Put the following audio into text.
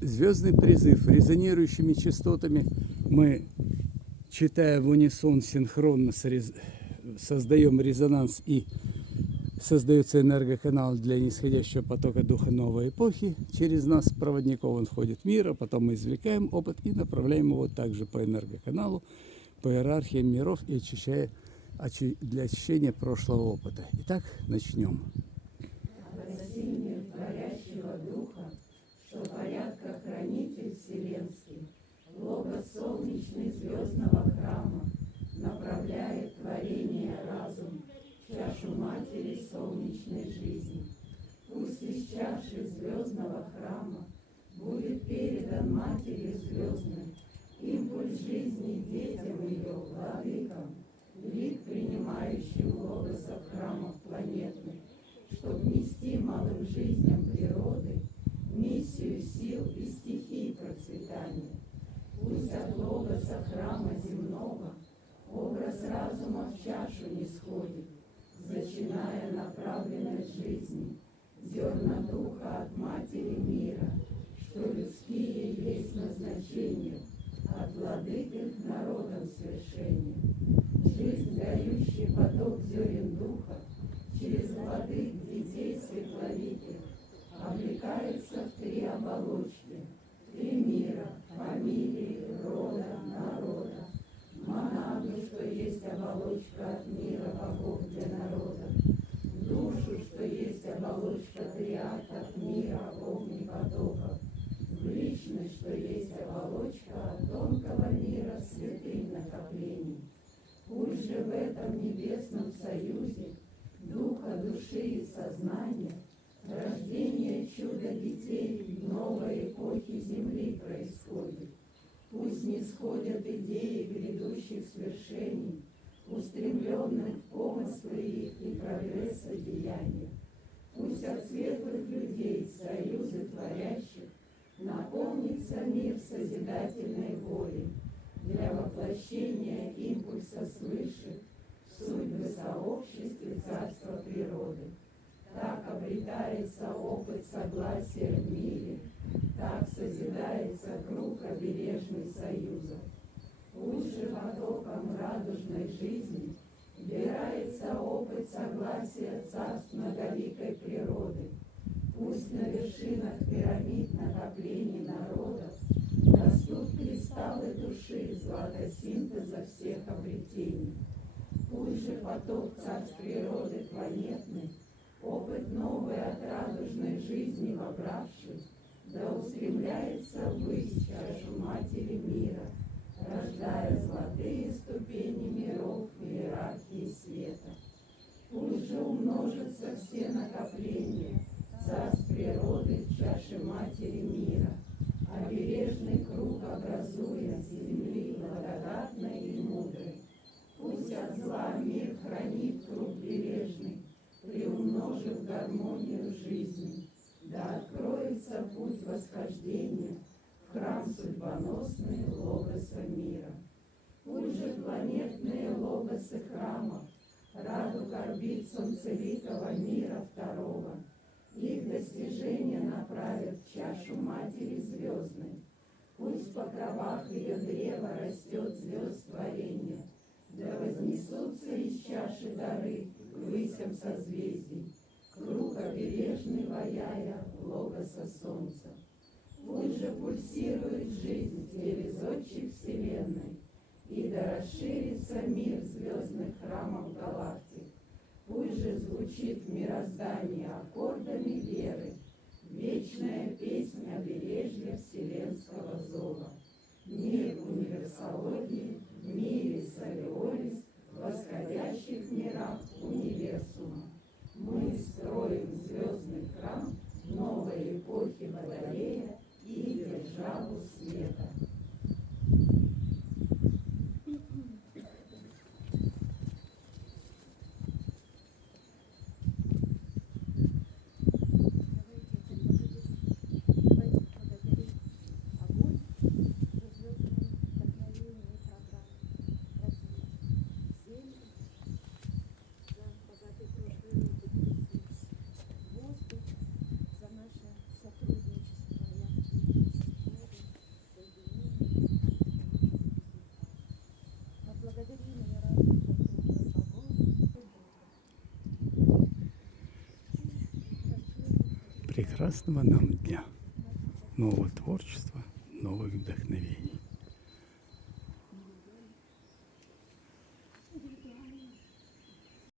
звездный призыв резонирующими частотами мы, читая в унисон, синхронно создаем резонанс, и создается энергоканал для нисходящего потока духа новой эпохи. Через нас, проводников, он входит в мир, а потом мы извлекаем опыт и направляем его также по энергоканалу, по иерархиям миров, и очищая для очищения прошлого опыта. Итак, начнем. Мир творящего духа, что порядка хранитель вселенский, логос солнечный звездного храма, направляет творение разум в чашу матери солнечной жизни. Пусть из чаши звездного храма будет передан матери звездной импульс жизни детям ее, владыкам, лик принимающим логосов храмов планетных, чтоб нести малым жизням природы миссию сил и стихий процветания. Пусть от логоса храма земного образ разума в чашу не сходит, зачиная направленность жизни, зерна духа от матери мира, что людские есть назначение, от владыки к народам свершения. Жизнь, дающий поток зерен духа, через владык детей светловитых, облекается в три оболочки, три мира, фамилии, рода, народа. Монаду, что есть оболочка от мира богов для народа. Душу, что есть оболочка триад от мира огнепотоков. В личность, что есть оболочка от тонкого мира святых накоплений. Пусть же в этом небесном союзе духа, души и сознания рождение чуда детей новой эпохи Земли происходит. Пусть нисходят идеи грядущих свершений, устремленных в помыслы их и прогресса деяния. Пусть от светлых людей, союзы творящих, наполнится мир созидательной воли для воплощения импульса свыше в судьбы сообществе царства природы. Так обретается опыт согласия в мире, так созидается круг обережных союзов. Пусть же потоком радужной жизни вбирается опыт согласия царств многоликой природы. Пусть на вершинах пирамид накоплений народов растут кристаллы души, златосинтеза всех обретений. Пусть же поток царств природы планетной опыт новый от радужной жизни вобравший, да устремляется ввысь чашу матери мира, рождая золотые ступени миров в иерархии света. Пусть же умножатся все накопления царств природы в чаше матери мира, обережный круг образуя земли благодатной и мудрой. Пусть от зла мир хранит круг бережный, приумножив гармонию жизни, да откроется путь восхождения в храм судьбоносный логоса мира. Пусть же планетные логосы храмов радуг орбит солнцеликого мира второго, их достижения направят в чашу матери звездной. Пусть в покровах ее древа растет звезд творения, да вознесутся из чаши дары к высям созвездий, круг обережный ваяя логоса солнца. Пусть же пульсирует жизнь в теле зодчих вселенной, и да расширится мир звездных храмов галактик. Пусть же звучит в мироздании аккордами веры вечная песня обережья вселенского зова. Мир универсологии, в мире Солиолис, в восходящих мирах универсума. Мы строим звездный храм новой эпохи Водолея и державу света. прекрасного нам дня, нового творчества, новых вдохновений.